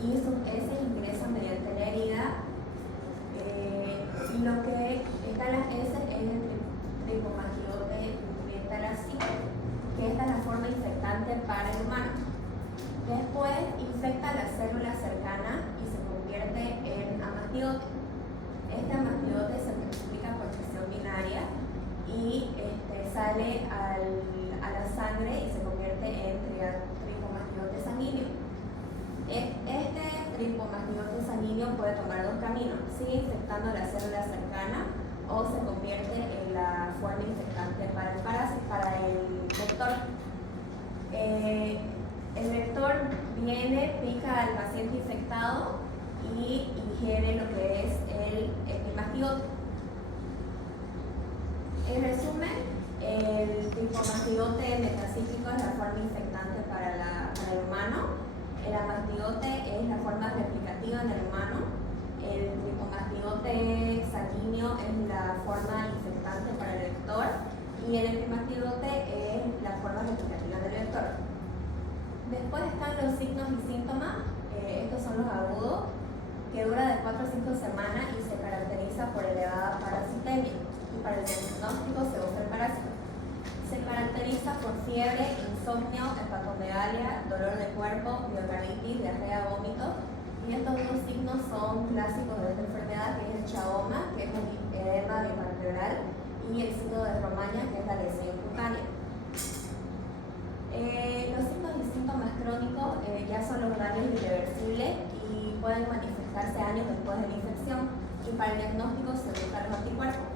y sus heces ingresan mediante la herida. Lo que está en las heces es el tripomagiote betalásico, que esta es la forma infectante para el humano. Después infecta la célula cercana y se convierte en amastiote. Este amastiote se multiplica por fisión binaria y sale a la sangre y se convierte en tripomagiote sanguíneo. Este tripomagiote sanguíneo puede tomar dos caminos: sigue infectando la célula cercana o se convierte en la forma infectante para el parásito, para el vector. El vector viene, pica al paciente infectado y ingiere lo que es el tripomagiote. En resumen, el tripomagiote metacíclico es la forma infectante para el humano. El amastiote es la forma replicativa en el humano. El tripomagiote sanguíneo es la forma infectante para el vector. Y el tripomagiote es la forma replicativa del vector. Después están los signos y síntomas. Estos son los agudos, que dura de 4 a 5 semanas y se caracteriza por elevada parasitemia. Y para el diagnóstico se usa el parásito. Se caracteriza por fiebre, insomnio, hepatomegalia, dolor de cuerpo, miocarditis, diarrea, vómito. Y estos dos signos son clásicos de esta enfermedad, que es el chaoma, que es el edema bilateral, y el signo de Romaña, que es la lesión cutánea. Los signos y síntomas crónicos ya son los daños irreversibles y pueden manifestarse años después de la infección, y para el diagnóstico se buscan los anticuerpos.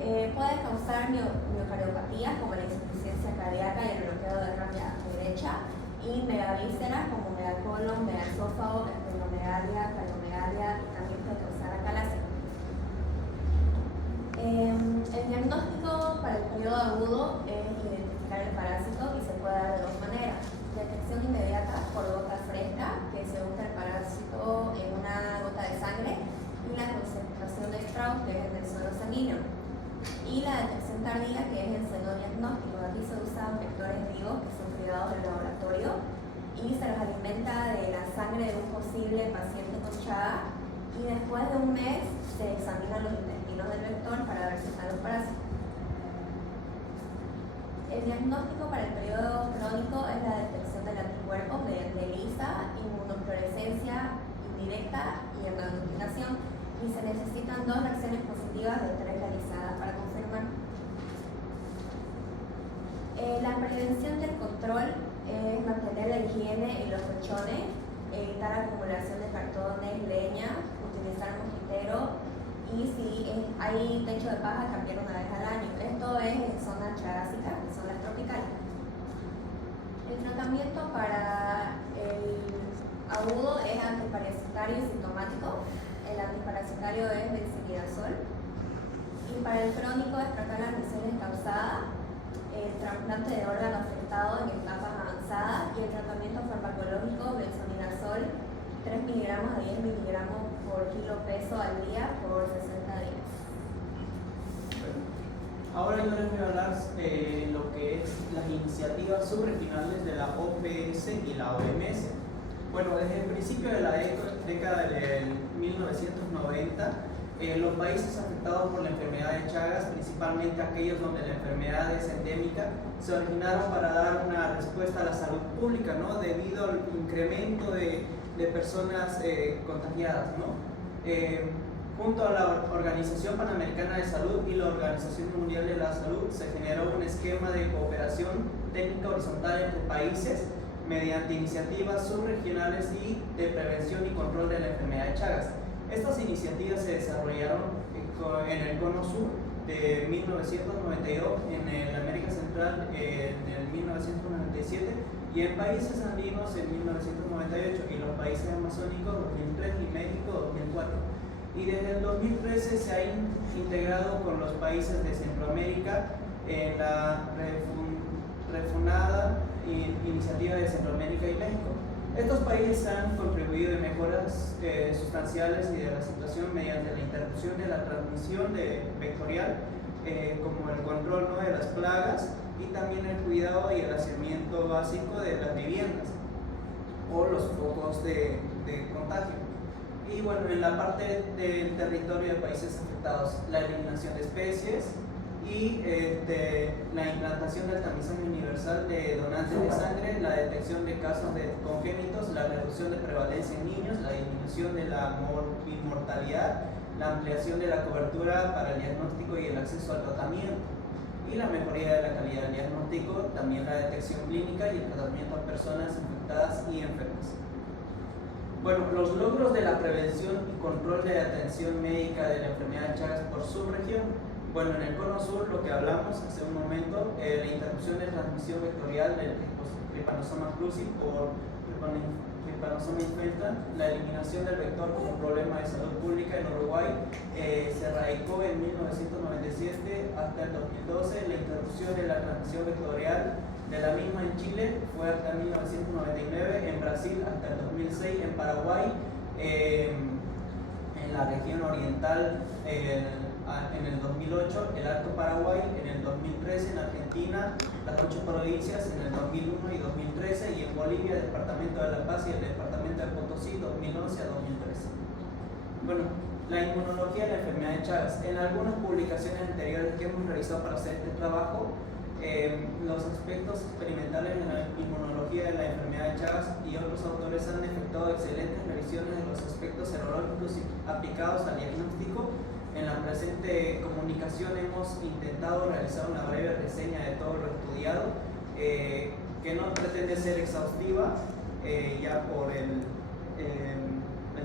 Puede causar miocardiopatía, como la insuficiencia cardíaca y el bloqueo de raya derecha, y megavísceras como megacolon, megaesófago, esplenomegalia, cardiomegalia, y también puede causar acalasia. El diagnóstico para el periodo agudo es identificar el parásito y se puede dar de dos maneras: detección inmediata por gota fresca, que se usa el parásito en una gota de sangre, y la concentración de Strauss, que es en el suero sanguíneo. Y la detección tardía, que es el xenodiagnóstico. Aquí se usan vectores vivos que son privados del laboratorio y se los alimenta de la sangre de un posible paciente con Chaga, y después de un mes se examinan los intestinos del vector para ver si están los parásitos. El diagnóstico para el periodo crónico es la detección del anticuerpo mediante ELISA, inmunofluorescencia indirecta y hemaglutinación, y se necesitan 2 reacciones positivas de 3 realizadas para confirmar. La prevención del control es mantener la higiene en los colchones, evitar acumulación de cartones, leña, utilizar mosquitero, y si hay techo de paja, cambiar una vez al año. Esto es en zonas chagásicas, que son las tropicales. El tratamiento para el agudo es antiparasitario y sintomático. El antiparasitario es benzimidazol, y para el crónico es tratar las lesiones causadas, el trasplante de órgano afectado en etapas avanzadas, y el tratamiento farmacológico benzimidazol 3 miligramos a 10 miligramos por kilo peso al día por 60 días. Ahora yo les voy a hablar lo que es las iniciativas subregionales de la OPS y la OMS. Bueno, desde el principio de la década del 1990, los países afectados por la enfermedad de Chagas, principalmente aquellos donde la enfermedad es endémica, se originaron para dar una respuesta a la salud pública, ¿no? Debido al incremento de personas contagiadas, ¿no? Junto a la Organización Panamericana de Salud y la Organización Mundial de la Salud, se generó un esquema de cooperación técnica horizontal entre países mediante iniciativas subregionales y de prevención y control de la enfermedad de Chagas. Estas iniciativas se desarrollaron en el Cono Sur de 1992, en el América Central en el 1997 y en países andinos en 1998, y los países amazónicos 2003 y México 2004. Y desde el 2013 se ha integrado con los países de Centroamérica en la refundada Iniciativa de Centroamérica y México. Estos países han contribuido en mejoras sustanciales y de la situación mediante la interrupción de la transmisión vectorial, como el control, ¿no?, de las plagas, y también el cuidado y el aseguramiento básico de las viviendas. o los focos de contagio. Y bueno, en la parte del territorio de países afectados, la eliminación de especies y la implantación del tamizaje universal de donantes de sangre, la detección de casos de congénitos, la reducción de prevalencia en niños, la disminución de la inmortalidad, la ampliación de la cobertura para el diagnóstico y el acceso al tratamiento, y la mejoría de la calidad del diagnóstico, también la detección clínica y el tratamiento a personas infectadas y enfermas. Bueno, los logros de la prevención y control de atención médica de la enfermedad de Chagas por subregión. Bueno, en el cono sur, lo que hablamos hace un momento, la interrupción de transmisión vectorial del Trypanosoma cruzi por Trypanosoma influenza, la eliminación del vector como problema de salud pública en Uruguay, se radicó en 1997 hasta el 2012. La interrupción de la transmisión vectorial de la misma en Chile fue hasta 1999, en Brasil hasta el 2006, en Paraguay, en la región oriental, en el 2008, el Alto Paraguay, en el 2013 en Argentina, las 8 provincias en el 2001 y 2013, y en Bolivia el Departamento de La Paz y el Departamento de Potosí 2011 a 2013. Bueno, la inmunología de la enfermedad de Chagas. En algunas publicaciones anteriores que hemos realizado para hacer este trabajo, los aspectos experimentales de la inmunología de la enfermedad de Chagas y otros autores han efectuado excelentes revisiones de los aspectos serológicos aplicados al diagnóstico. En la presente comunicación hemos intentado realizar una breve reseña de todo lo estudiado, que no pretende ser exhaustiva ya por el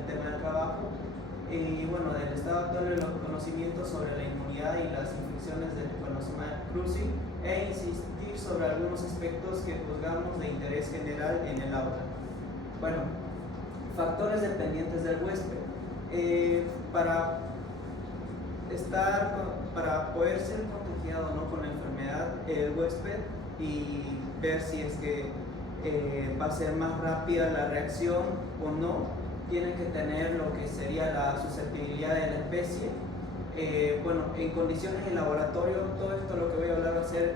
tema del trabajo, y bueno, del estado actual de los conocimientos sobre la inmunidad y las infecciones del Trypanosoma cruzi, e insistir sobre algunos aspectos que juzgamos de interés general en el aula. Bueno, factores dependientes del huésped. Para poder ser contagiado o no con la enfermedad, el huésped, y ver si es que va a ser más rápida la reacción o no, tiene que tener lo que sería la susceptibilidad de la especie. Bueno, en condiciones de laboratorio, todo esto lo que voy a hablar va a ser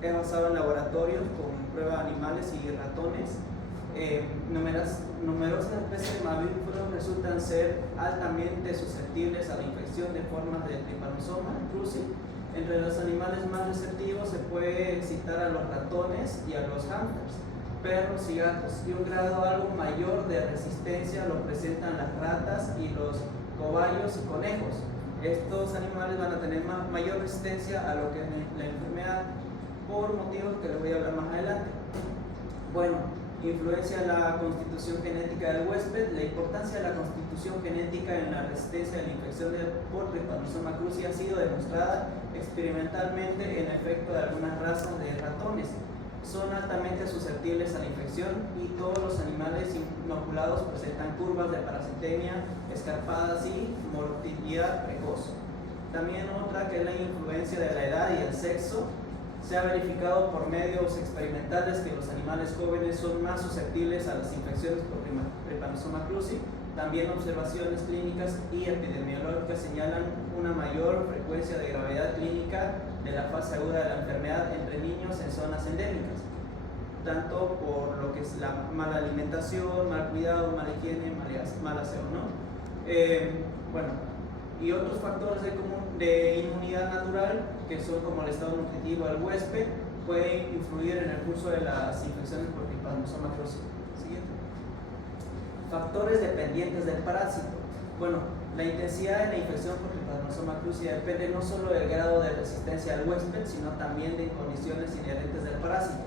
es basado en laboratorios con pruebas de animales y ratones. Numerosas especies de mamíferos resultan ser altamente susceptibles a la infección de formas de Trypanosoma cruzi. Entre los animales más receptivos se puede citar a los ratones y a los hámsters, perros y gatos, y un grado algo mayor de resistencia lo presentan las ratas y los cobayos y conejos. Estos animales van a tener mayor resistencia a lo que es la enfermedad, por motivos que les voy a hablar más adelante. Bueno, influencia la constitución genética del huésped. La importancia de la constitución genética en la resistencia a la infección por Trypanosoma cruzi ha sido demostrada experimentalmente en el efecto de algunas razas de ratones. Son altamente susceptibles a la infección, y todos los animales inoculados presentan curvas de parasitemia escarpadas y mortalidad precoz. También otra, que es la influencia de la edad y el sexo. Se ha verificado por medios experimentales que los animales jóvenes son más susceptibles a las infecciones por Trypanosoma cruzi. También observaciones clínicas y epidemiológicas señalan una mayor frecuencia de gravedad clínica de la fase aguda de la enfermedad entre niños en zonas endémicas, tanto por lo que es la mala alimentación, mal cuidado, mala higiene, mal aseo, ¿no? Bueno, y otros factores de inmunidad natural, que son como el estado nutritivo del huésped, pueden influir en el curso de las infecciones por Trypanosoma cruzi. Siguiente. Factores dependientes del parásito. Bueno, la intensidad de la infección por Trypanosoma cruzi depende no solo del grado de resistencia al huésped, sino también de condiciones inherentes del parásito,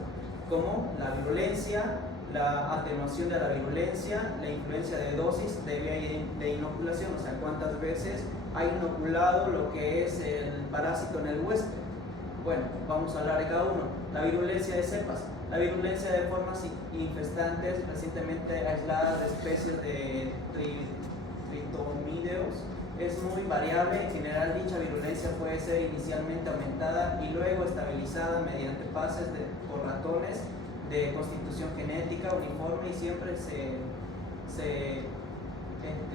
como la virulencia, la atenuación de la virulencia, la influencia de dosis de vía de inoculación, o sea, cuántas veces ha inoculado lo que es el parásito en el huésped. Bueno, vamos a hablar de cada uno. La virulencia de cepas. La virulencia de formas infestantes recientemente aisladas de especies de tritomídeos es muy variable. En general, dicha virulencia puede ser inicialmente aumentada y luego estabilizada mediante pases por ratones de constitución genética uniforme, y siempre se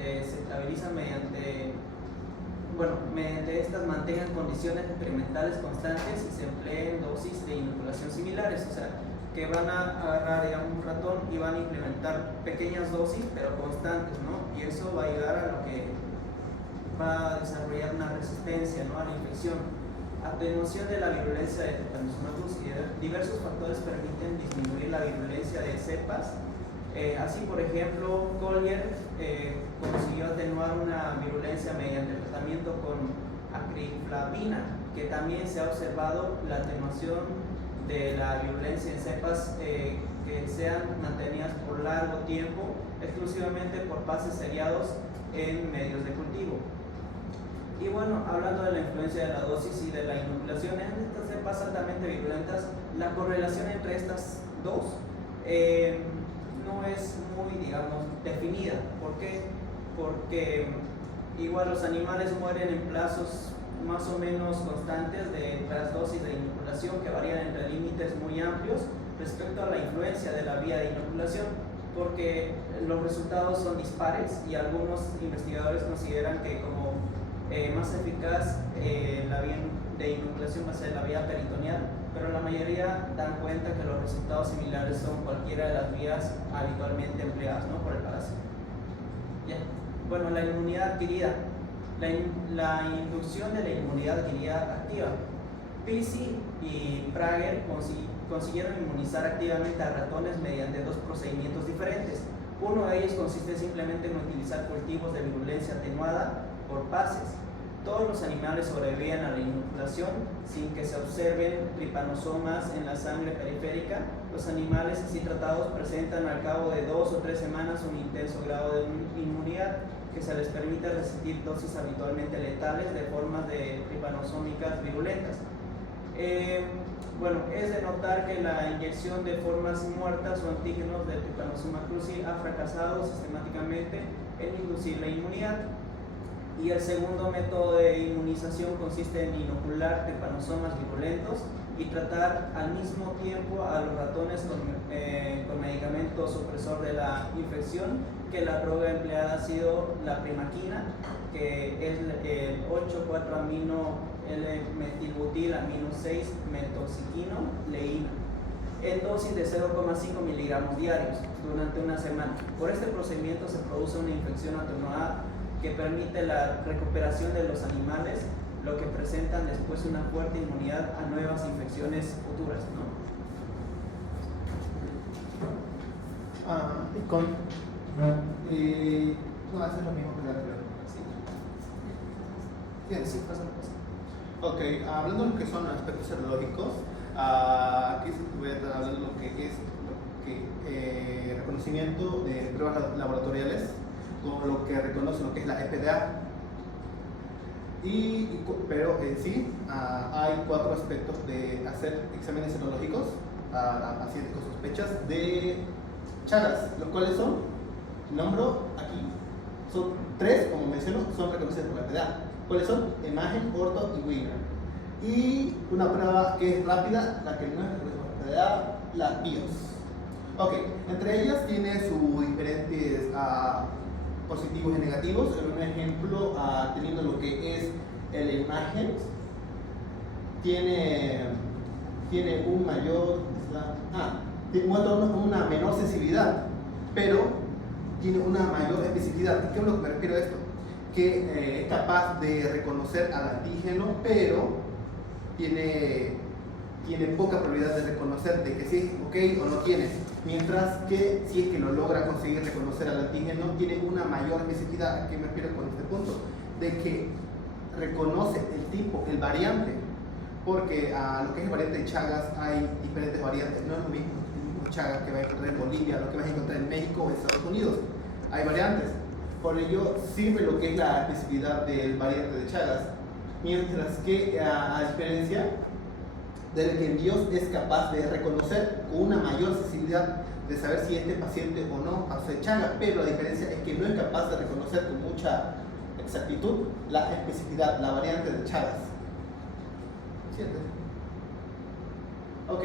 estabiliza mediante estas mantengan condiciones experimentales constantes y se empleen dosis de inoculación similares. O sea, que van a agarrar, digamos, un ratón y van a implementar pequeñas dosis pero constantes, ¿no? Y eso va a ayudar a lo que va a desarrollar una resistencia, ¿no?, a la infección. Atenuación de la virulencia de Trypanosoma cruzi. Diversos factores permiten disminuir la virulencia de cepas. Así, por ejemplo, Collier consiguió atenuar una virulencia mediante el tratamiento con acriflavina, que también se ha observado la atenuación de la virulencia en cepas que sean mantenidas por largo tiempo, exclusivamente por pases seriados en medios de cultivo. Y bueno, hablando de la influencia de la dosis y de la inoculación en estas cepas altamente virulentas, la correlación entre estas dos no es muy, digamos, definida. ¿Por qué? Porque igual los animales mueren en plazos más o menos constantes de las dosis de inoculación, que varían entre límites muy amplios respecto a la influencia de la vía de inoculación, porque los resultados son dispares y algunos investigadores consideran que como más eficaz la vía de inoculación va a ser la vía peritoneal, pero la mayoría dan cuenta que los resultados similares son cualquiera de las vías habitualmente empleadas, ¿no?, por el parásito. Ya. Bueno, la inmunidad adquirida. La inducción de la inmunidad adquirida activa. Pizzi y Prager consiguieron inmunizar activamente a ratones mediante dos procedimientos diferentes. Uno de ellos consiste simplemente en utilizar cultivos de virulencia atenuada por pases. Todos los animales sobrevivían a la inoculación sin que se observen tripanosomas en la sangre periférica. Los animales así tratados presentan al cabo de 2 o 3 semanas un intenso grado de inmunidad que se les permite resistir dosis habitualmente letales de formas de tripanosómicas virulentas. Bueno, es de notar que la inyección de formas muertas o antígenos de Trypanosoma cruzi ha fracasado sistemáticamente en inducir la inmunidad. Y el segundo método de inmunización consiste en inocular tripanosomas virulentos y tratar al mismo tiempo a los ratones con medicamento supresor de la infección, que la droga empleada ha sido la primaquina, que es el 8,4-amino-L-metilbutil-amino-6-metoxiquino-leína, en dosis de 0,5 miligramos diarios durante una semana. Por este procedimiento se produce una infección atenuada que permite la recuperación de los animales, lo que presentan después una fuerte inmunidad a nuevas infecciones futuras, ¿no? No, hace lo mismo que la anterior. Sí. Bien, sí, pasa. Ok, hablando de lo que son aspectos serológicos, aquí voy a estar hablando de lo que es reconocimiento de pruebas laboratoriales, con lo que reconoce lo que es la FDA. Pero en sí hay 4 aspectos de hacer exámenes serológicos a pacientes con sospechas de Chagas, los cuales son, nombro aquí, son 3, como menciono, son reconocidos por la FDA. ¿Cuáles son? Imagen, orto y Wigner. Y una prueba que es rápida, la que no es reconocida por la FDA, la BIOS. Ok, entre ellas tiene sus diferentes positivos y negativos. En un ejemplo, teniendo lo que es el imagen, tiene un mayor, muestra una menor sensibilidad, pero tiene una mayor especificidad. ¿Qué es lo que me refiero a esto? Que es capaz de reconocer al antígeno, pero tiene poca probabilidad de reconocer de que sí es ok o no tiene. Mientras que si es que lo logra conseguir reconocer al antígeno, tiene una mayor especificidad. ¿A qué me refiero con este punto? De que reconoce el tipo, el variante, porque a lo que es el variante de Chagas hay diferentes variantes. No es lo mismo el Chagas que vas a encontrar en Bolivia, lo que vas a encontrar en México o en Estados Unidos. Hay variantes. Por ello sirve lo que es la especificidad del variante de Chagas. Mientras que a diferencia del que el BIOS es capaz de reconocer con una mayor sensibilidad de saber si este paciente o no hace Chagas, pero la diferencia es que no es capaz de reconocer con mucha exactitud la especificidad, la variante de Chagas. ¿Sientes? Ok.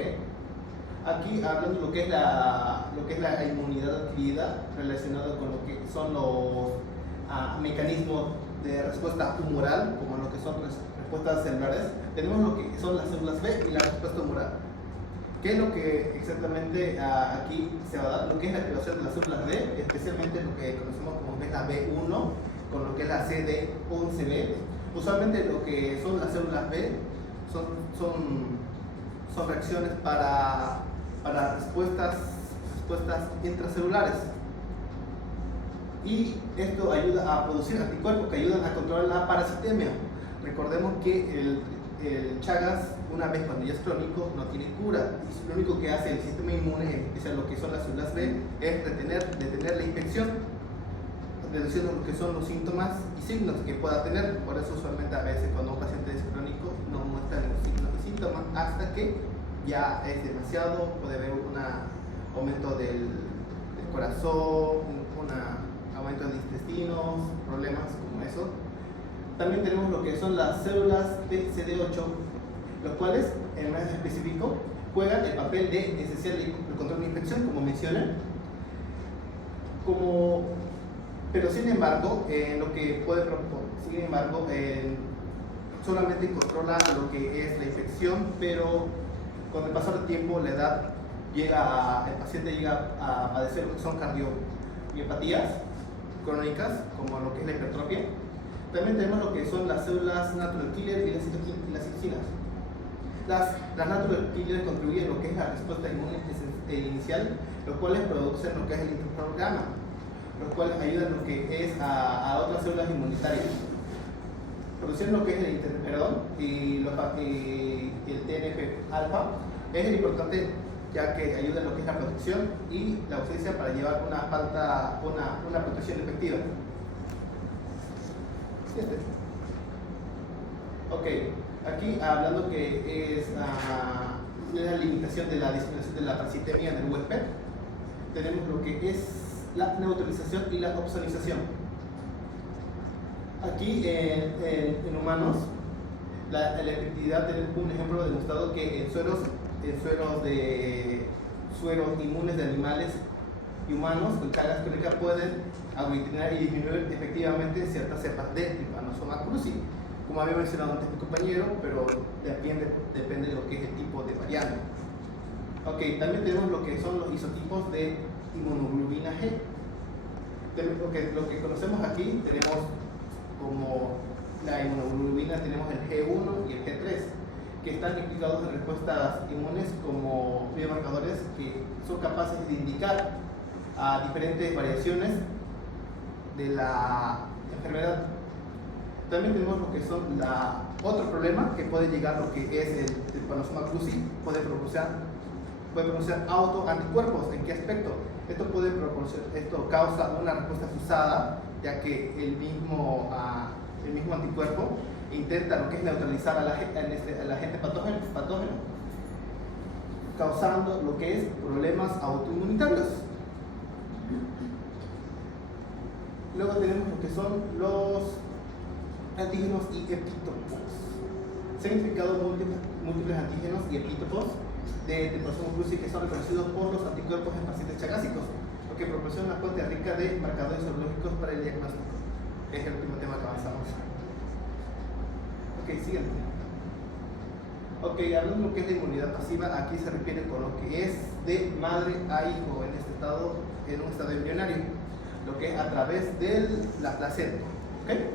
Aquí hablando de lo que es la inmunidad adquirida relacionado con lo que son los mecanismos de respuesta humoral, como lo que son respuestas celulares, tenemos lo que son las células B y la respuesta humoral. ¿Qué es lo que exactamente aquí se va a dar? Lo que es la activación de las células B, especialmente lo que conocemos como es la B1, con lo que es la CD11B. Usualmente lo que son las células B son reacciones para respuestas intracelulares. Y esto ayuda a producir anticuerpos que ayudan a controlar la parasitemia. Recordemos que el Chagas, una vez cuando ya es crónico, no tiene cura. Y lo único que hace el sistema inmune, en especial lo que son las células B, es detener la infección, reduciendo lo que son los síntomas y signos que pueda tener. Por eso usualmente a veces cuando un paciente es crónico no muestra los signos y síntomas hasta que ya es demasiado, puede haber un aumento del corazón, un aumento de intestinos, problemas como eso. También tenemos lo que son las células de CD8, los cuales, en más específico, juegan el papel de esencial de control de infección, como mencioné. Pero sin embargo, solamente controla lo que es la infección, pero con el pasar del tiempo, la edad, el paciente llega a padecer lo que son cardiomiopatías crónicas, como lo que es la hipertrofia. También tenemos lo que son las células natural killer y las citocinas. Las natural killer contribuyen a lo que es la respuesta inmune inicial, los cuales producen lo que es el interferón gamma, los cuales ayudan lo que es a otras células inmunitarias. Producir lo que es el interferón y el TNF-alfa es importante, ya que ayuda en lo que es la protección y la ausencia para llevar una protección efectiva. Ok, aquí hablando que es la limitación de la disminución de la parasitemia del huésped, tenemos lo que es la neutralización y la opsonización. Aquí en humanos, la efectividad, tenemos un ejemplo demostrado que en sueros inmunes de animales y humanos con cargas crónicas pueden aglutinar y disminuir efectivamente ciertas cepas de Trypanosoma cruzi, como había mencionado antes mi compañero, pero depende de lo que es el tipo de variante. Ok, también tenemos lo que son los isotipos de inmunoglobulina G. Lo que conocemos aquí, tenemos como la inmunoglobulina, tenemos el G1 y el G3, que están implicados en respuestas inmunes como biomarcadores que son capaces de indicar a diferentes variaciones de la enfermedad. También tenemos lo que son otro problema que puede llegar lo que es el Trypanosoma cruzi, puede pronunciar autoanticuerpos. ¿En qué aspecto? Esto causa una respuesta fusada, ya que el mismo anticuerpo intenta lo que es neutralizar al agente patógeno, causando lo que es problemas autoinmunitarios. Luego tenemos lo que son los antígenos y epítopos. Se han identificado múltiples antígenos y epítopos de Trypanosoma cruzi que son reconocidos por los anticuerpos en pacientes chagásicos, lo que proporciona una fuente rica de marcadores serológicos para el diagnóstico. Es el último tema que avanzamos. Ok, siguiente. Ok, hablando de lo que es la inmunidad pasiva, aquí se refiere con lo que es de madre a hijo en un estado embrionario, lo que es a través de la placenta. ¿Okay?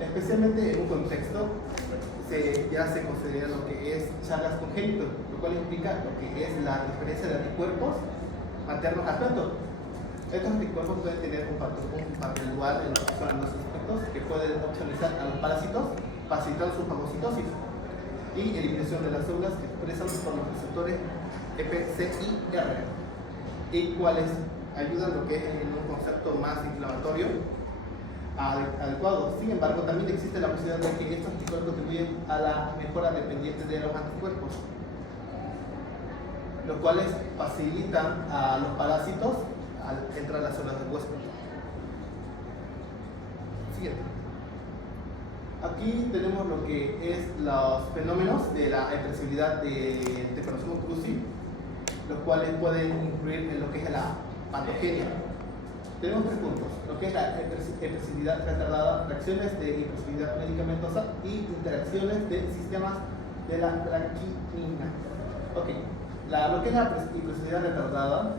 Especialmente en un contexto ya se considera lo que es Chagas congénito, lo cual implica lo que es la diferencia de anticuerpos maternos al feto. Estos anticuerpos pueden tener un papel dual en lo que son los aspectos que pueden opsonizar a los parásitos, facilitar su fagocitosis y eliminación de las células que expresan por los receptores EPCIR, y cuales ayudan lo que es en un concepto más inflamatorio adecuado. Sin embargo, también existe la posibilidad de que estos anticuerpos contribuyen a la mejora dependiente de los anticuerpos, los cuales facilitan a los parásitos al entrar a las células del huésped. Siguiente. Aquí tenemos lo que es los fenómenos de la hipersensibilidad de Trypanosoma cruzi, los cuales pueden influir en lo que es la patogenia. Tenemos tres puntos: lo que es la hipersensibilidad retardada, reacciones de hipersensibilidad medicamentosa y interacciones de sistemas de la branquinina. Ok, lo que es la hipersensibilidad retardada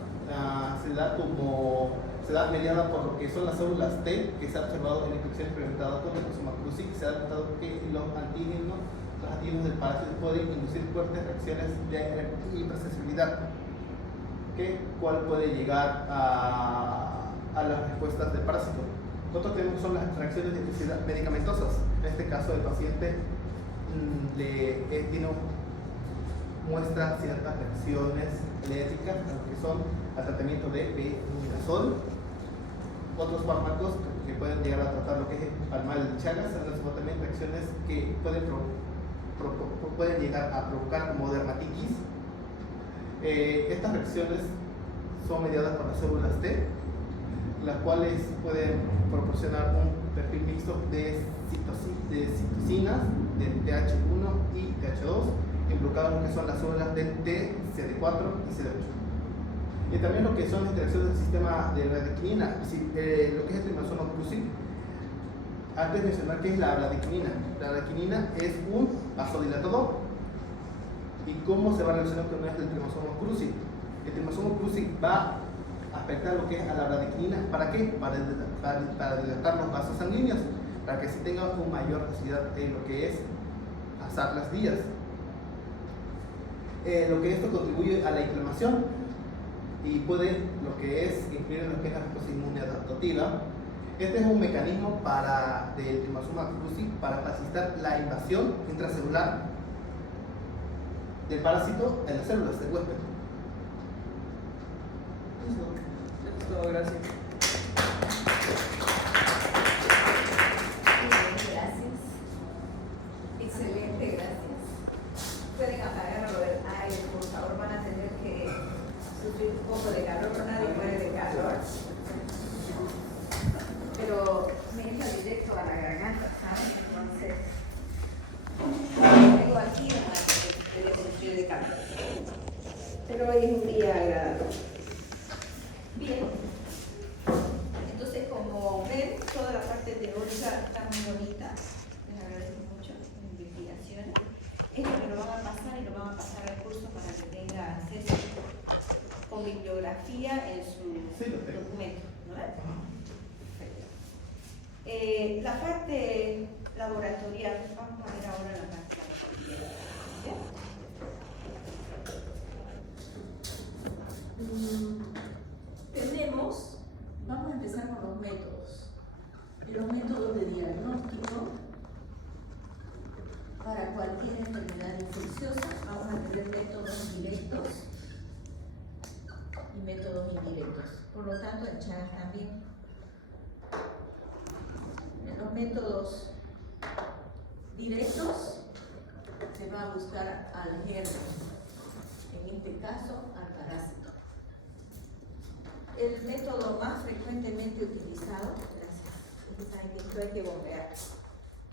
se da mediada por lo que son las células T que se ha observado en infecciones experimentadas con Necrosoma cruzi, que se ha demostrado que los antígenos del parásito pueden inducir fuertes reacciones de hipersensibilidad, cual puede llegar a las respuestas del parásito. Nosotros tenemos son las reacciones de toxicidad medicamentosas. En este caso, el paciente muestra ciertas reacciones alérgicas, que son al tratamiento de benimidazol. Otros fármacos que pueden llegar a tratar lo que es el mal de Chagas, son también reacciones que pueden llegar a provocar como dermatitis. Estas reacciones son mediadas por las células T, las cuales pueden proporcionar un perfil mixto de citocinas, del TH1 y TH2, involucradas en lo que son las células del T, CD4 y CD8. Y también lo que son las interacciones del sistema de radiquinina, lo que es el trimazoma cruzi. Antes de mencionar qué es la radiquinina. La radiquinina es un vasodilatador. ¿Y cómo se va a relacionar con el trimazoma cruzi? El trimazoma cruzi va a afectar lo que es a la radiquinina. ¿Para qué? Para dilatar los vasos sanguíneos, para que se tenga una mayor facilidad en lo que es pasar las vías. Lo que esto contribuye a la inflamación y puede lo que es influir en lo que es la respuesta inmune adaptativa. Este es un mecanismo del trimazoma cruzi para facilitar la invasión intracelular del parásito en las células del huésped. Eso es todo, gracias. Gracias. Excelente, gracias. Pueden apagar el aire, por favor, van a tener que sufrir un poco de calor, pero nadie muere de calor. Pero me entra directo a la garganta, ¿saben? Entonces, tengo aquí una sufrir de calor. Pero hoy es un día agradable. Bien. Entonces, como ven, toda la parte teórica está muy bonita. Les agradezco mucho las investigaciones. Esto me lo van a pasar y lo van a pasar al curso para que tenga acceso con bibliografía en su documento, ¿no es? La parte laboratorial, vamos a ver ahora la parte laboratorial. Vamos a empezar con los métodos. Los métodos de diagnóstico para cualquier enfermedad infecciosa. Vamos a tener métodos directos y métodos indirectos. Por lo tanto, en Chagas también. En los métodos directos se va a buscar al germen, en este caso al parásito. El método más frecuentemente utilizado, gracias, saben que esto hay que bombear,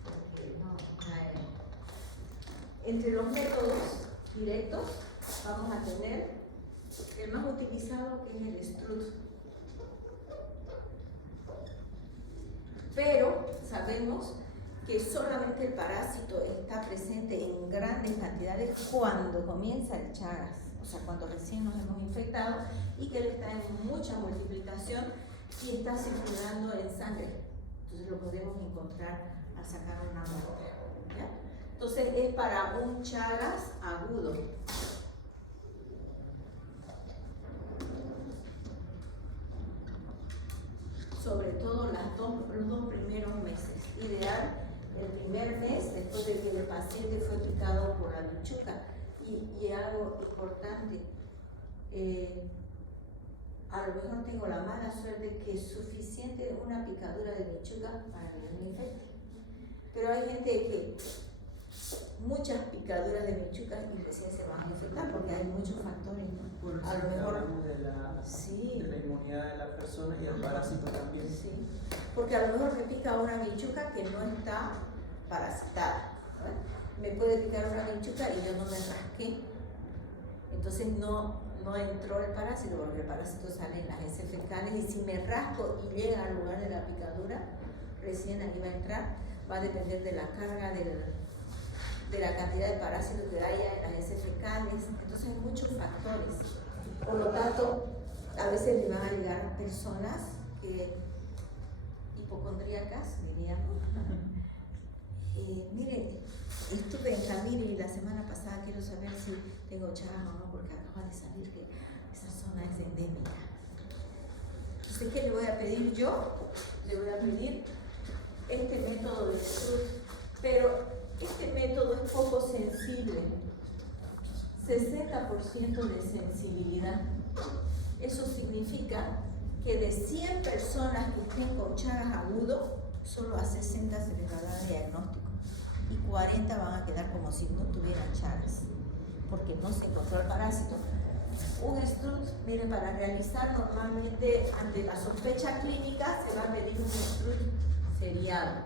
porque no cae. Entre los métodos directos vamos a tener el más utilizado, que es el Strut. Pero sabemos que solamente el parásito está presente en grandes cantidades cuando comienza el Chagas, o sea, cuando recién nos hemos infectado y que él está en mucha multiplicación y está circulando en sangre. Entonces lo podemos encontrar al sacar una muestra, ¿ya? Entonces es para un Chagas agudo. Sobre todo los dos primeros meses. Ideal el primer mes después de que el paciente fue picado por la bichuca. Y algo importante, a lo mejor tengo la mala suerte que es suficiente una picadura de bichuca para que no me infecte. Pero hay gente que muchas picaduras de bichucas y recién se van a infectar porque hay muchos factores, ¿no? Por A lo mejor de la inmunidad de la persona y el parásito también. Sí, porque a lo mejor me pica una bichuca que no está parasitada, ¿no? Me puede picar una bichuca y yo no me rasqué, entonces no entró el parásito, porque el parásito sale en las heces fecales, y si me rasco y llega al lugar de la picadura, recién ahí va a entrar. Va a depender de la carga de la cantidad de parásitos que haya en las heces fecales. Entonces hay muchos factores. Por lo tanto, a veces le van a llegar personas hipocondríacas, diríamos. Mire, estuve en Camiri la semana pasada, quiero saber si tengo chagas o no, porque acaba de salir que esa zona es endémica. Entonces, ¿qué le voy a pedir yo? Le voy a pedir este método de Strut, pero este método es poco sensible, 60% de sensibilidad. Eso significa que de 100 personas que estén con Chagas agudo, solo a 60 se les va a dar diagnóstico y 40 van a quedar como si no tuvieran Chagas, porque no se encontró el parásito. Un Strut, miren, para realizar normalmente ante la sospecha clínica se va a pedir un Strut seriado.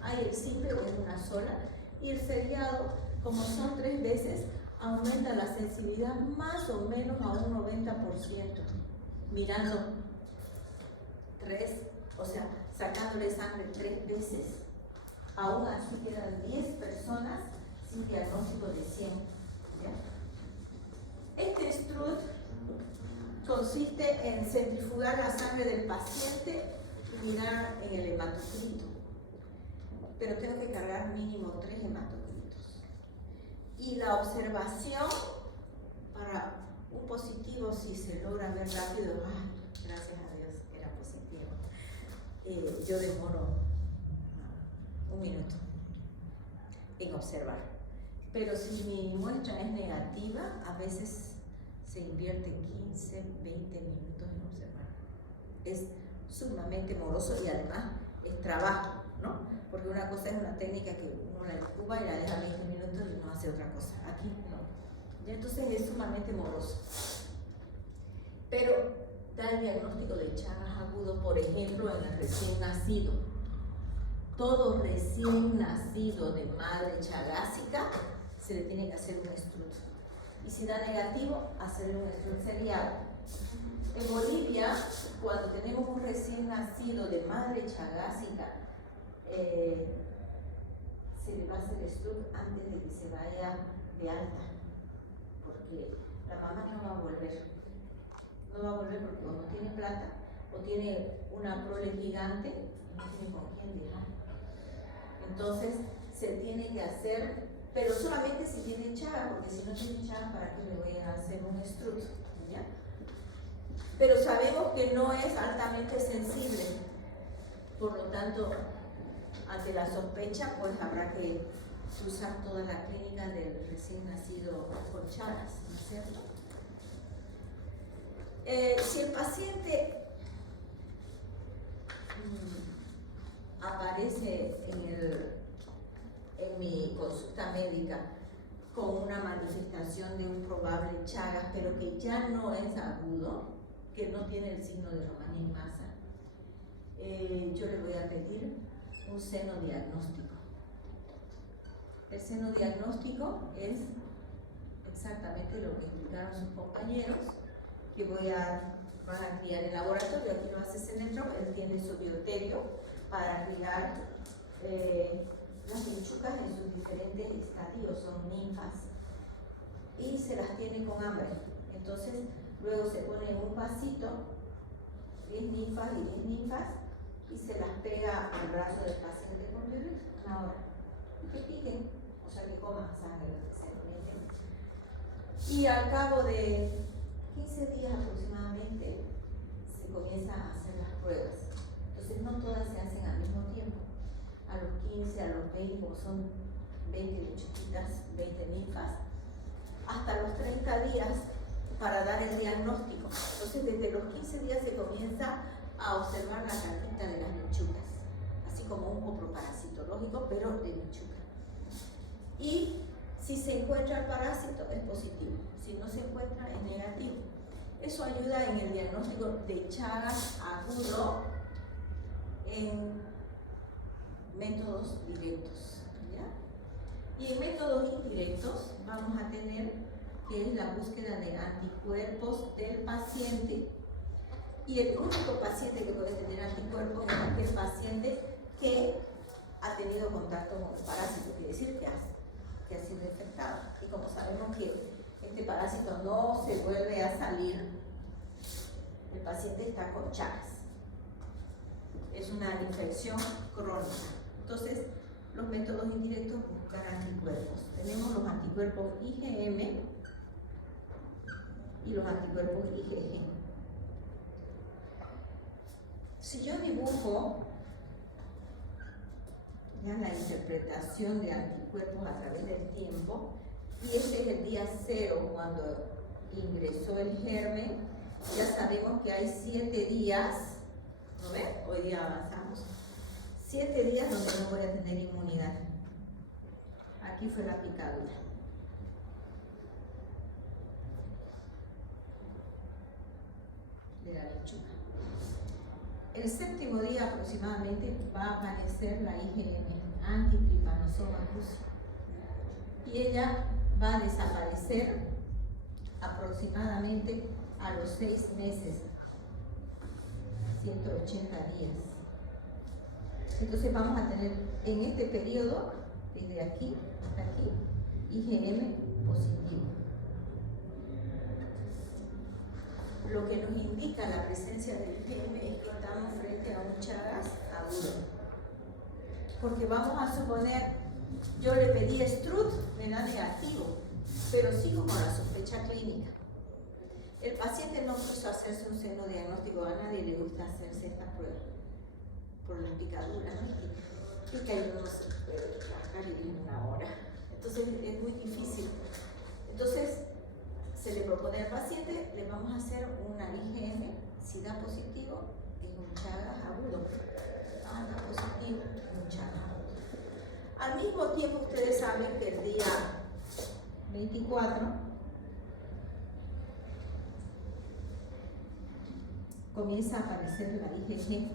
Hay el simple, que es una sola, y el seriado, como son 3 veces, aumenta la sensibilidad más o menos a un 90%, mirando 3, o sea, sacándole sangre 3 veces, aún así quedan 10 personas sin diagnóstico de 100. ¿Ya? Este Strut consiste en centrifugar la sangre del paciente y mirar en el hematocrito, pero tengo que cargar mínimo 3 hematocritos. Y la observación para un positivo, si se logra ver rápido, gracias a Dios era positivo, yo demoro 1 minuto en observar. Pero si mi muestra es negativa, a veces se invierte 15, 20 minutos en observar. Es sumamente moroso y además es trabajo, ¿no? Porque una cosa es una técnica que uno la incuba y la deja 20 minutos y no hace otra cosa. Aquí no. Y entonces es sumamente moroso. Pero da el diagnóstico de Chagas agudo, por ejemplo, en el recién nacido. Todo recién nacido de madre chagásica se le tiene que hacer un Strut. Y si da negativo, hacerle un Strut seriado. En Bolivia, cuando tenemos un recién nacido de madre chagásica, se le va a hacer Strut antes de que se vaya de alta, porque la mamá no va a volver. No va a volver porque o no tiene plata, o tiene una prole gigante y no tiene con quién dejar. Entonces, se tiene que hacer, pero solamente si tiene Chagas, porque si no tiene Chagas, ¿para qué le voy a hacer un Strut? ¿Ya? Pero sabemos que no es altamente sensible, por lo tanto, ante la sospecha, pues habrá que usar toda la clínica del recién nacido con Chagas, ¿no es cierto? Si el paciente aparece en mi consulta médica con una manifestación de un probable Chagas, pero que ya no es agudo, que no tiene el signo de Romaní en masa, yo le voy a pedir un seno diagnóstico. El seno diagnóstico es exactamente lo que explicaron sus compañeros, que van a criar en laboratorio. Aquí lo hace Senetro, él tiene su bioterio para criar las vinchucas en sus diferentes estadios, son ninfas, y se las tiene con hambre. Entonces, luego se pone en un vasito 10 ninfas y 10 ninfas y se las pega al brazo del paciente con una hora. Y que piquen, o sea que coman sangre, y al cabo de 15 días aproximadamente se comienza a hacer las pruebas. Entonces no todas se hacen al mismo tiempo. A los 15, a los 20, como son 20 chiquitas, 20 ninfas, hasta los 30 días para dar el diagnóstico. Entonces desde los 15 días se comienza a observar la carnita de las vinchucas, así como un coproparasitológico, pero de vinchuca. Y si se encuentra el parásito es positivo, si no se encuentra es negativo. Eso ayuda en el diagnóstico de Chagas agudo en métodos directos, ¿ya? Y en métodos indirectos vamos a tener que es la búsqueda de anticuerpos del paciente. Y el único paciente que puede tener anticuerpos es aquel paciente que ha tenido contacto con el parásito, quiere decir que que ha sido infectado. Y como sabemos que este parásito no se vuelve a salir, el paciente está con Chagas. Es una infección crónica. Entonces, los métodos indirectos buscar anticuerpos. Tenemos los anticuerpos IgM y los anticuerpos IgG. Si yo dibujo ya la interpretación de anticuerpos a través del tiempo, y este es el día 0 cuando ingresó el germen, ya sabemos que hay 7 días, ¿no ven? Hoy día avanzamos, 7 días donde no voy a tener inmunidad. Aquí fue la picadura. De la lechuga. El 7º día aproximadamente va a aparecer la IgM, Antitrypanosoma cruzi, y ella va a desaparecer aproximadamente a los 6 meses, 180 días. Entonces vamos a tener en este periodo, desde aquí hasta aquí, IgM positivo. Lo que nos indica la presencia del IgM es que estamos frente a un Chagas agudo. Porque vamos a suponer, yo le pedí Strut, me da negativo, pero sigo con la sospecha clínica. El paciente no quiso hacerse un seno diagnóstico, a nadie le gusta hacerse esta prueba por las picaduras, ¿no? Pica y uno no se puede trabajar en una hora. Entonces es muy difícil. Entonces se le propone al paciente, le vamos a hacer una IgM, si da positivo, es un Chagas agudo. Da positivo, un Chagas agudo. Al mismo tiempo ustedes saben que el día 24 comienza a aparecer la IgG.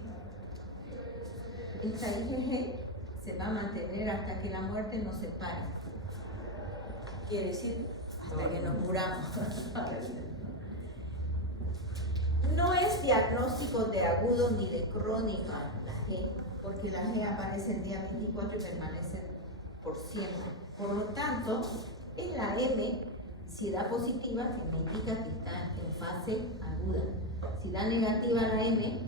Esta IgG se va a mantener hasta que la muerte nos separe. Quiere decir, hasta que nos muramos. No es diagnóstico de agudo ni de crónica la G, porque la G aparece el día 24 y permanece por siempre. Por lo tanto, en la M, si da positiva, que me indica que está en fase aguda. Si da negativa la M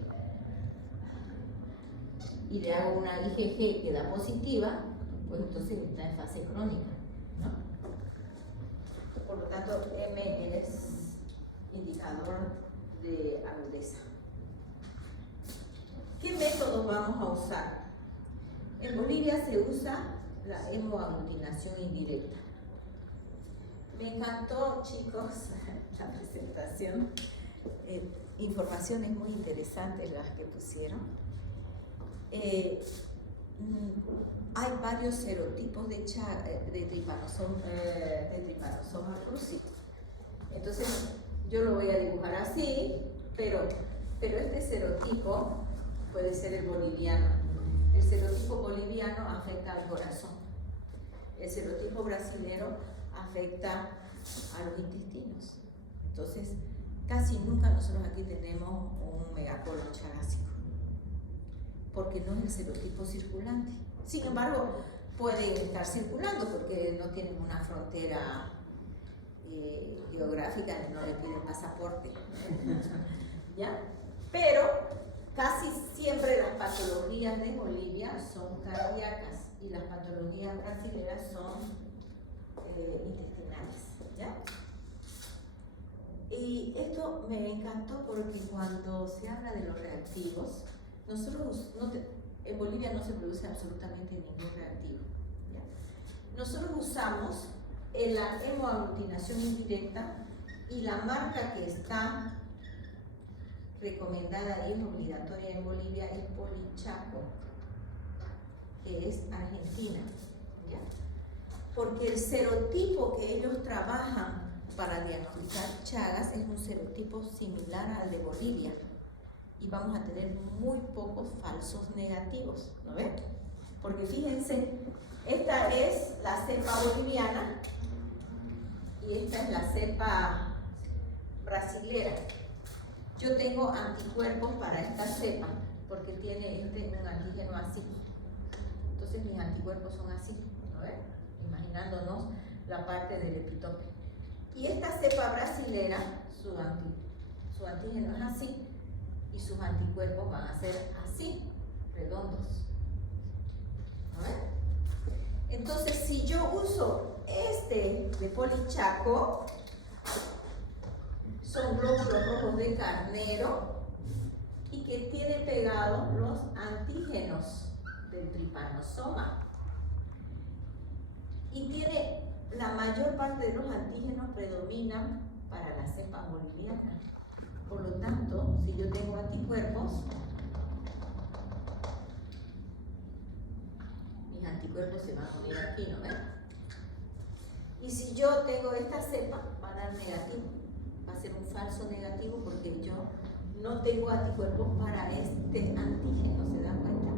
y le hago una IgG que da positiva, pues entonces está en fase crónica, ¿no? Por lo tanto, M es indicador de agudeza. ¿Qué métodos vamos a usar? En Bolivia se usa la hemoaglutinación indirecta. Me encantó, chicos, la presentación. Informaciones muy interesantes las que pusieron. Hay varios serotipos de Trypanosoma cruzi. Entonces, yo lo voy a dibujar así, pero este serotipo puede ser el boliviano. El serotipo boliviano afecta al corazón. El serotipo brasilero afecta a los intestinos. Entonces, casi nunca nosotros aquí tenemos un megacolon chagásico, porque no es el serotipo circulante. Sin embargo, pueden estar circulando porque no tienen una frontera geográfica, no le piden pasaporte. ¿Ya? Pero casi siempre las patologías de Bolivia son cardíacas y las patologías brasileñas son intestinales. ¿Ya? Y esto me encantó porque cuando se habla de los reactivos, nosotros en Bolivia no se produce absolutamente ningún reactivo. ¿Ya? Nosotros usamos la hemoaglutinación indirecta y la marca que está recomendada y es obligatoria en Bolivia es Polichaco, que es Argentina. ¿Ya? Porque el serotipo que ellos trabajan para diagnosticar Chagas es un serotipo similar al de Bolivia y vamos a tener muy pocos falsos negativos, ¿no ven? Porque fíjense, esta es la cepa boliviana y esta es la cepa brasilera. Yo tengo anticuerpos para esta cepa porque tiene un antígeno así. Entonces mis anticuerpos son así, ¿no ven? imaginándonos la parte del epitope. Y esta cepa brasilera, su antígeno es así, y sus anticuerpos van a ser así, redondos. ¿No ven? Entonces, si yo uso este de Polichaco, son glóbulos rojos de carnero y que tiene pegados los antígenos del tripanosoma. Y tiene, la mayor parte de los antígenos predominan para la cepa boliviana. Por lo tanto, si yo tengo anticuerpos, mis anticuerpos se van a unir aquí, ¿no ven? Y si yo tengo esta cepa, va a dar negativo. Va a ser un falso negativo porque yo no tengo anticuerpos para este antígeno, ¿se dan cuenta?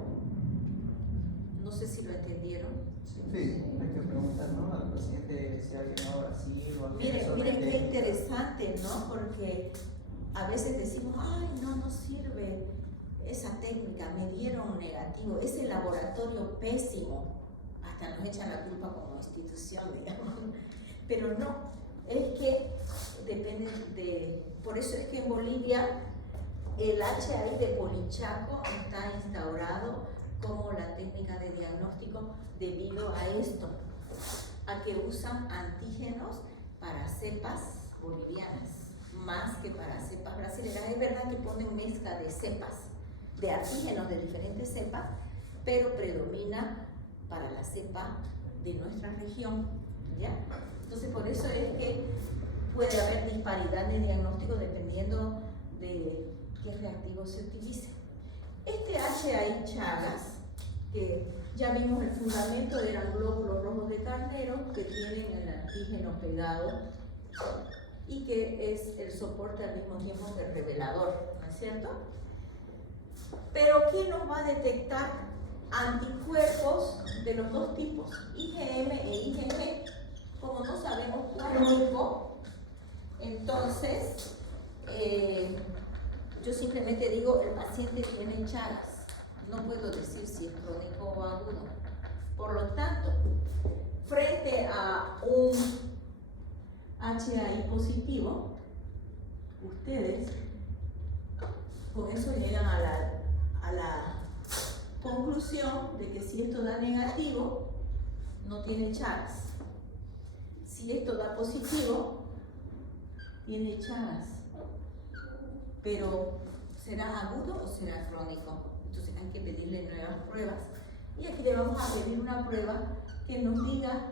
No sé si lo entendieron. Sí. Hay que preguntar, ¿no? Al paciente si ha llegado a Brasil o a Miren qué interesante, ¿no? Porque a veces decimos, ay, no sirve esa técnica, me dieron negativo, ese laboratorio pésimo, hasta nos echan la culpa como institución, digamos. Pero no, es que depende de, por eso es que en Bolivia el HAI de Polichaco está instaurado como la técnica de diagnóstico debido a esto, a que usan antígenos para cepas bolivianas, más que para cepas brasileñas. Es verdad que ponen mezcla de cepas, de antígenos de diferentes cepas, pero predomina para la cepa de nuestra región, ¿ya? Entonces, por eso es que puede haber disparidad de diagnóstico dependiendo de qué reactivo se utilice. Este HAI Chagas, que ya vimos el fundamento, eran glóbulos rojos de carnero que tienen el antígeno pegado y que es el soporte al mismo tiempo que el revelador, ¿no es cierto? Pero ¿qué nos va a detectar anticuerpos de los dos tipos, IgM e IgG? Como no sabemos cuál grupo, entonces yo simplemente digo el paciente tiene Chagas. No puedo decir si es crónico o agudo. Por lo tanto, frente a un HAI positivo, ustedes con eso llegan a la conclusión de que si esto da negativo, no tiene Chagas. Si esto da positivo, tiene Chagas. Pero, ¿será agudo o será crónico? Entonces hay que pedirle nuevas pruebas. Y aquí le vamos a pedir una prueba que nos diga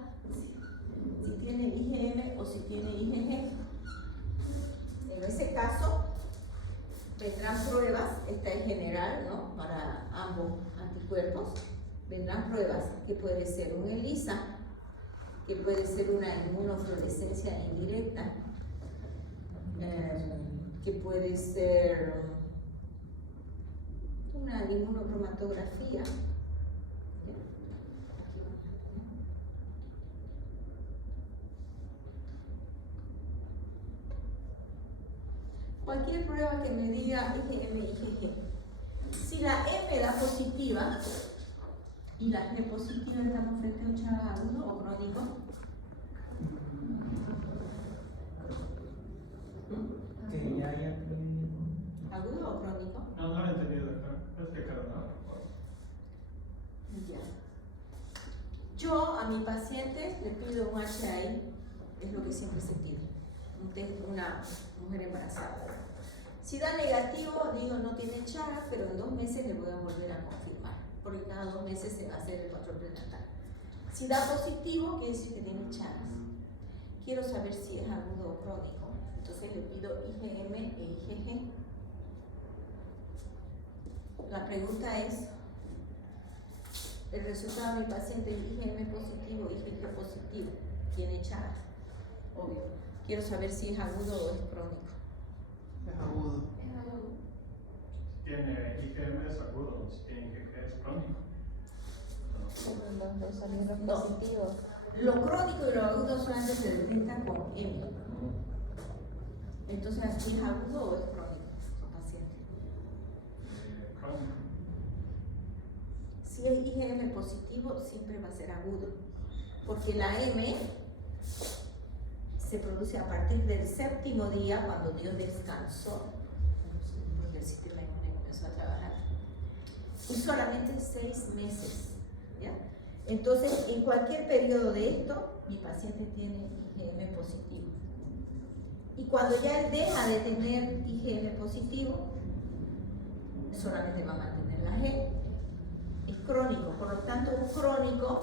si tiene IgM o si tiene IgG. En ese caso, vendrán pruebas, esta es general, ¿no? Para ambos anticuerpos. Vendrán pruebas que puede ser un ELISA, que puede ser una inmunofluorescencia indirecta, que puede ser una inmunocromatografía. Cualquier prueba que me diga IgM, IgG. Si la M da positiva y la G positiva, estamos frente a un Chagas agudo o crónico. Que ya haya ¿Agudo o crónico? No lo he entendido, es que claro, no. Ya. Yo a mi paciente le pido un HAI, es lo que siempre se pide, una mujer embarazada. Si da negativo, digo no tiene Chagas, pero en 2 meses le voy a volver a confirmar, porque cada 2 meses se va a hacer el control prenatal. Si da positivo, quiere decir que tiene Chagas. Quiero saber si es agudo o crónico, entonces le pido IgM e IgG. La pregunta es, el resultado de mi paciente es IgM positivo, IgG positivo, tiene Chagas, obvio. Quiero saber si es agudo o es crónico. Es agudo. Tiene IgM es agudo, si tiene IgG es crónico. Los dos salieron No. positivos. Lo crónico y lo agudo solamente se detectan con M. Entonces, ¿aquí es agudo o es crónico el paciente? Crónico. Si es IgM positivo, siempre va a ser agudo. porque la M se produce a partir del 7º día cuando Dios descansó, porque el sistema inmune comenzó a trabajar. Y solamente 6 meses. ¿Ya? Entonces, en cualquier periodo de esto, mi paciente tiene IgM positivo. Y cuando ya él deja de tener IgM positivo, solamente va a mantener la G. Es crónico, por lo tanto, un crónico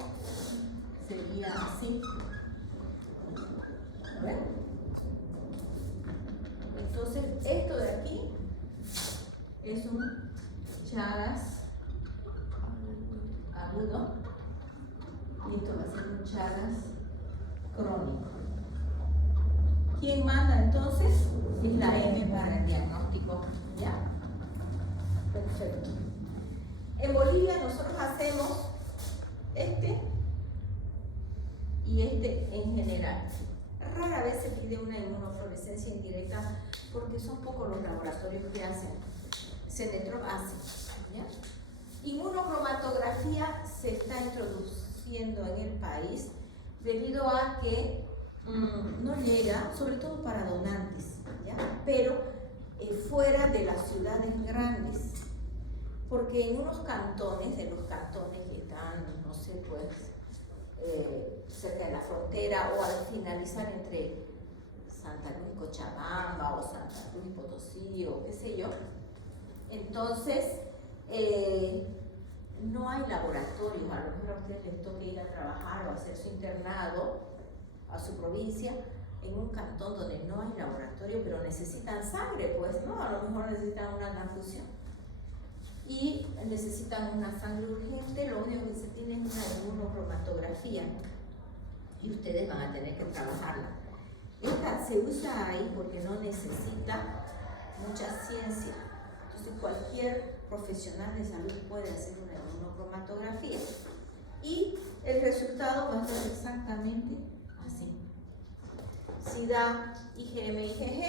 sería así. ¿Ven? Entonces, esto de aquí es un Chagas agudo y esto va a ser un Chagas crónico. ¿Quién manda entonces? Es la M para el diagnóstico. ¿Ya? Perfecto. En Bolivia nosotros hacemos este y este en general. Rara vez se pide una inmunofluorescencia indirecta porque son pocos los laboratorios que hacen. Cenetro hace. ¿Ya? Inmunocromatografía se está introduciendo en el país debido a que no llega, sobre todo para donantes, ¿ya? Pero fuera de las ciudades grandes, porque en unos cantones, de los cantones que están, no sé, pues, cerca de la frontera o al finalizar entre Santa Cruz y Cochabamba o Santa Cruz y Potosí o qué sé yo, entonces no hay laboratorios. A lo mejor a ustedes les toca ir a trabajar o hacer su internado a su provincia en un cantón donde no hay laboratorio, pero necesitan sangre, pues, ¿no? A lo mejor necesitan una transfusión y necesitan una sangre urgente. Lo único que se tiene es una inmunocromatografía y ustedes van a tener que trabajarla. Esta se usa ahí porque no necesita mucha ciencia, entonces cualquier profesional de salud puede hacer una inmunocromatografía y el resultado va a ser exactamente así. Si da IgM IgG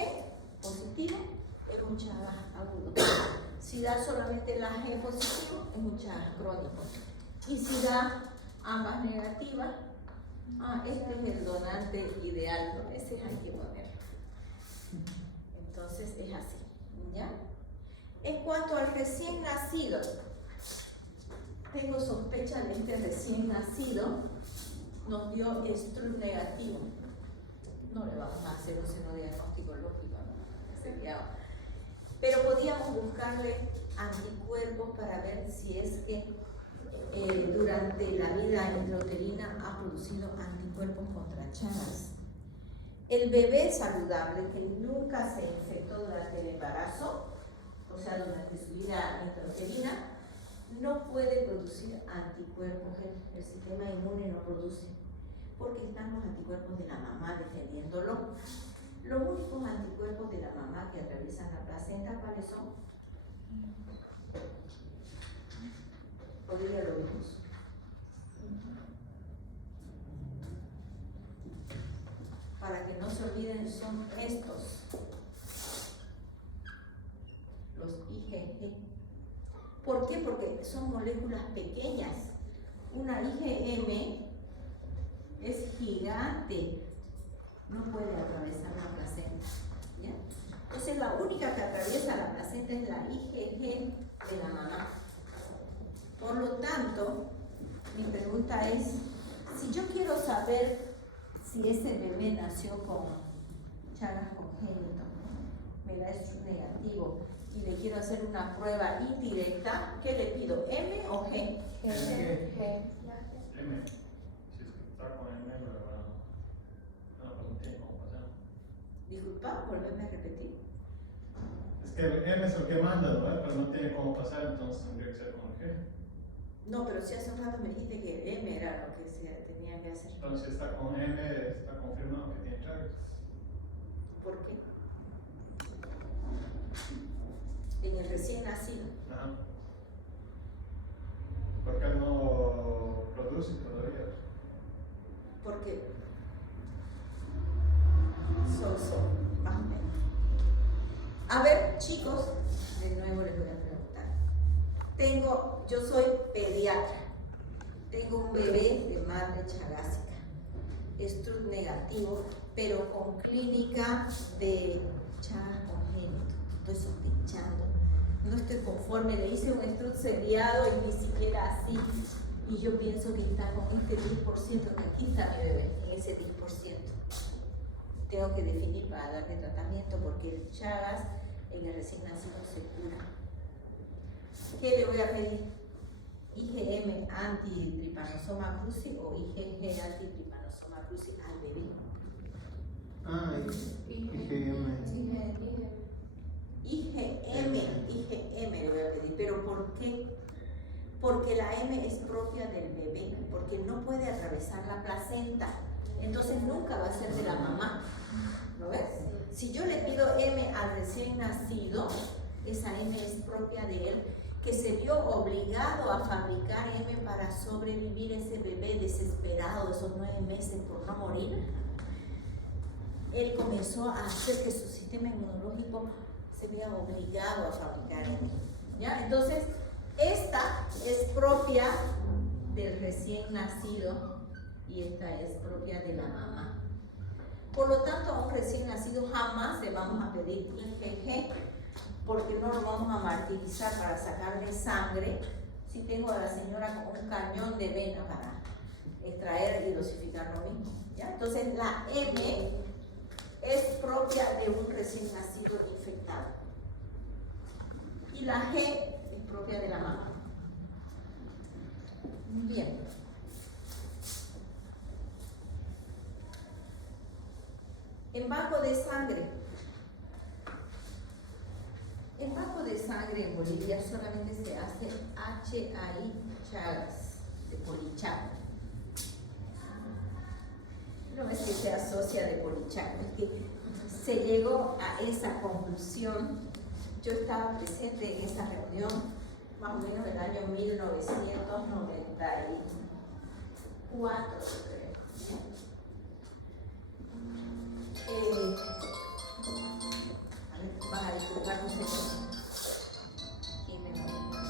positivo, es un Chagas agudo. Si da solamente la G positivo, es un Chagas crónico. Y si da ambas negativas, este es el donante ideal, ¿no? Ese hay que ponerlo. Entonces es así, ¿ya? En cuanto al recién nacido, tengo sospecha de este recién nacido, nos dio Strep negativo. No le vamos a hacer un senodiagnóstico lógico, ¿no? Sería... Pero podíamos buscarle anticuerpos para ver si es que durante la vida intrauterina ha producido anticuerpos contra Chagas. El bebé saludable que nunca se infectó durante el embarazo, o sea, durante su vida intrauterina, no puede producir anticuerpos. El sistema inmune no produce, porque están los anticuerpos de la mamá defendiéndolo. Los únicos anticuerpos de la mamá que atraviesan la placenta, ¿cuáles son? Podría lo vimos. Para que no se olviden, son estos, los IgG. ¿Por qué? Porque son moléculas pequeñas. Una IgM es gigante, no puede atravesar la placenta, ¿ya? Entonces la única que atraviesa la placenta es la IgG de la mamá. Por lo tanto, mi pregunta es, si yo quiero saber si ese bebé nació con Chagas congénito, me da Strep negativo y le quiero hacer una prueba indirecta, ¿qué le pido? ¿M o G? M. Si es que está con M, no tiene cómo pasar. Disculpa, volverme a repetir. Es que el M es el que manda, ¿no? Pero no tiene cómo pasar, entonces tendría que ser con el G. No, pero si hace un rato me dijiste que el M era lo que se tenía que hacer. Entonces, si está con M, está confirmado que tiene Chagas. ¿Por qué? En el recién nacido. Ajá. ¿Por qué no produce todavía? Porque son, más o menos. A ver, chicos, de nuevo les voy a preguntar. Yo soy pediatra, tengo un bebé de madre chagásica. estrus negativo, pero con clínica de Chagas congénito. Estoy sospechando, no estoy conforme, le hice un estrus seriado y ni siquiera así. Y yo pienso que está con este 10%, que aquí está mi bebé, en ese 10%. Tengo que definir para darle tratamiento porque el Chagas en el recién nacido se cura. ¿Qué le voy a pedir? IgM anti-trypanosoma cruzi o IgG anti-trypanosoma cruzi al bebé. Ah, IgM. IgM le voy a pedir, pero ¿por qué? Porque la M es propia del bebé, porque no puede atravesar la placenta, entonces nunca va a ser de la mamá, ¿lo ves? Si yo le pido M al recién nacido, esa M es propia de él, que se vio obligado a fabricar M para sobrevivir ese bebé desesperado esos 9 meses por no morir. Él comenzó a hacer que su sistema inmunológico se vea obligado a fabricar M, ¿ya? Entonces, esta es propia del recién nacido y esta es propia de la mamá. Por lo tanto, a un recién nacido jamás le vamos a pedir IgG porque no lo vamos a martirizar para sacarle sangre si tengo a la señora con un cañón de vena para extraer y dosificar lo mismo, ¿ya? Entonces, la M es propia de un recién nacido infectado y la G es propia de la mamá. Bien. En banco de sangre. En banco de sangre en Bolivia solamente se hace HAI Chagas de Polichaco. No es que se asocia de Polichaco, es que se llegó a esa conclusión. Yo estaba presente en esa reunión más o menos del año 1994, creo.